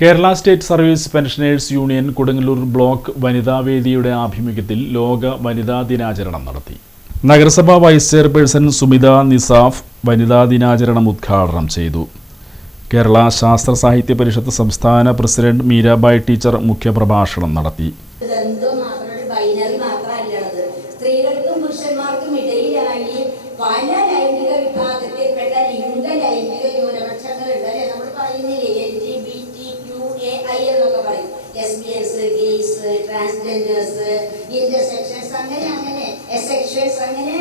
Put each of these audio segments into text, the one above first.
Kerala state service pensioners union Kodungallur block വനിതാവേദിയുടെ ആഭിമുഖ്യത്തിൽ ലോക വനിതാ ദിനാചരണം നടത്തി. നഗരസഭാ വൈസ് ചെയർപേഴ്സൺ സുമിത നിസാഫ് വനിതാ ദിനാചരണം ഉദ്ഘാടനം ചെയ്തു. കേരള ശാസ്ത്ര സാഹിത്യ പരിഷത്ത് സംസ്ഥാന പ്രസിഡന്റ് മീരാബായ് ടീച്ചർ മുഖ്യപ്രഭാഷണം നടത്തി. ട്രാൻസ്ജെൻഡേഴ്സ്, ഇന്റർസെക്ഷൻസ്, അങ്ങനെ എസെക്ഷൽസ്, അങ്ങനെ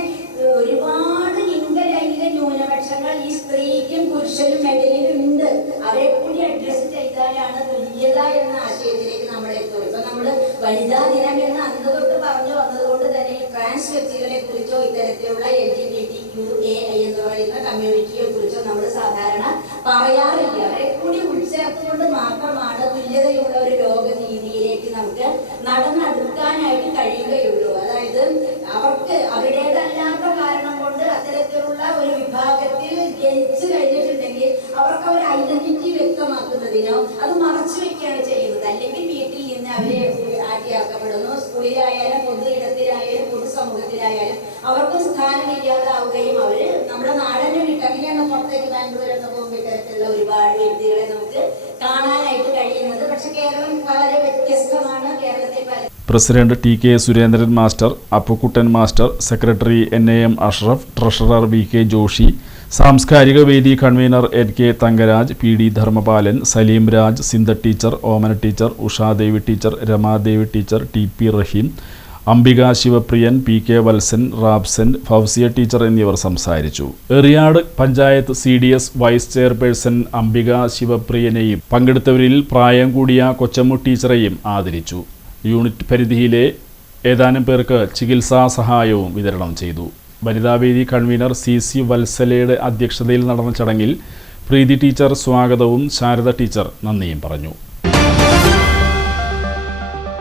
ഒരുപാട് ലിംഗലൈംഗിക ന്യൂനപക്ഷങ്ങൾ ഈ സ്ത്രീക്കും പുരുഷനും ഇടയിലും ഉണ്ട്. അവരെ കൂടി അഡ്രസ് ചെയ്താലാണ് തുല്യത എന്ന ആശയത്തിലേക്ക് നമ്മൾ എത്തും. ഇപ്പൊ നമ്മള് വനിതാ ദിനം എന്ന് അന്ന് തൊട്ട് പറഞ്ഞു വന്നതുകൊണ്ട് തന്നെ ട്രാൻസ് വ്യക്തികളെ കുറിച്ചോ ഇത്തരത്തിലുള്ള LGBTQAI എന്ന് പറയുന്ന കമ്മ്യൂണിറ്റിയെ കുറിച്ചോ നമ്മൾ സാധാരണ പറയാറില്ല. അവരെ കൂടി ഉൾച്ചേർത്തുകൊണ്ട് മാത്രമാണ് തുല്യതയുള്ള ഒരു ലോക രീതിയിലേക്ക് നമുക്ക് നടന്നെടുക്കാനായിട്ട് കഴിയുകയുള്ളൂ. അതായത് അവർക്ക് അവരുടേതല്ലാത്ത കാരണം കൊണ്ട് അത്തരത്തിലുള്ള ഒരു വിഭാഗത്തിൽ ജനിച്ചു കഴിഞ്ഞിട്ടുണ്ടെങ്കിൽ അവർക്ക് ഒരു ഐഡന്റിറ്റി വ്യക്തമാക്കുന്നതിനോ അത് മറച്ചു വെക്കുകയാണ് ചെയ്യുന്നത്. അല്ലെങ്കിൽ വീട്ടിൽ നിന്ന് അവരെ ആട്ടിയാക്കപ്പെടുന്നു. സ്കൂളിലായാലും പൊതു ഇടത്തിലായാലും പൊതുസമൂഹത്തിലായാലും അവർക്ക് സ്ഥാനമില്ലാതാവുകയും അവര് നമ്മുടെ നാടനെ വിട്ട് അങ്ങനെയാണ് പുറത്തേക്ക് ബാംഗ്ലൂരൊക്കെ പോകുമ്പോൾ ഇത്തരത്തിലുള്ള ഒരുപാട് വ്യക്തികളെ നമുക്ക് കാണാനായിട്ട് കഴിയുന്നത്. പക്ഷെ കേരളം വളരെ വ്യത്യസ്തമാണ്. President TK Surendran master, Appukuttan master, secretary NAM Ashraf, treasurer VK Joshi, സാംസ്കാരിക വേദി convener NK Thankaraj, PD Dharmapalan, Saleem Raj, Sindha teacher, Omana teacher, Ushadevi teacher, Ramadevi teacher, TP Raheem, Ambika Sivapriyan, PK Valsan, Rabson, Fousiya teacher എന്നിവർ സംസാരിച്ചു. Eriyad panchayat CDS vice chairperson Ambika ശിവപ്രിയനെയും പങ്കെടുത്തവരിൽ പ്രായം കൂടിയ കൊച്ചമ്മു ടീച്ചറെയും ആദരിച്ചു. യൂണിറ്റ് പരിധിയിലെ ഏതാനും പേർക്ക് ചികിത്സാ സഹായവും വിതരണം ചെയ്തു. വനിതാവേദി കൺവീനർ CC വത്സലയുടെ അധ്യക്ഷതയിൽ നടന്ന ചടങ്ങിൽ പ്രീതി ടീച്ചർ സ്വാഗതവും ശാരദ ടീച്ചർ നന്ദിയും പറഞ്ഞു.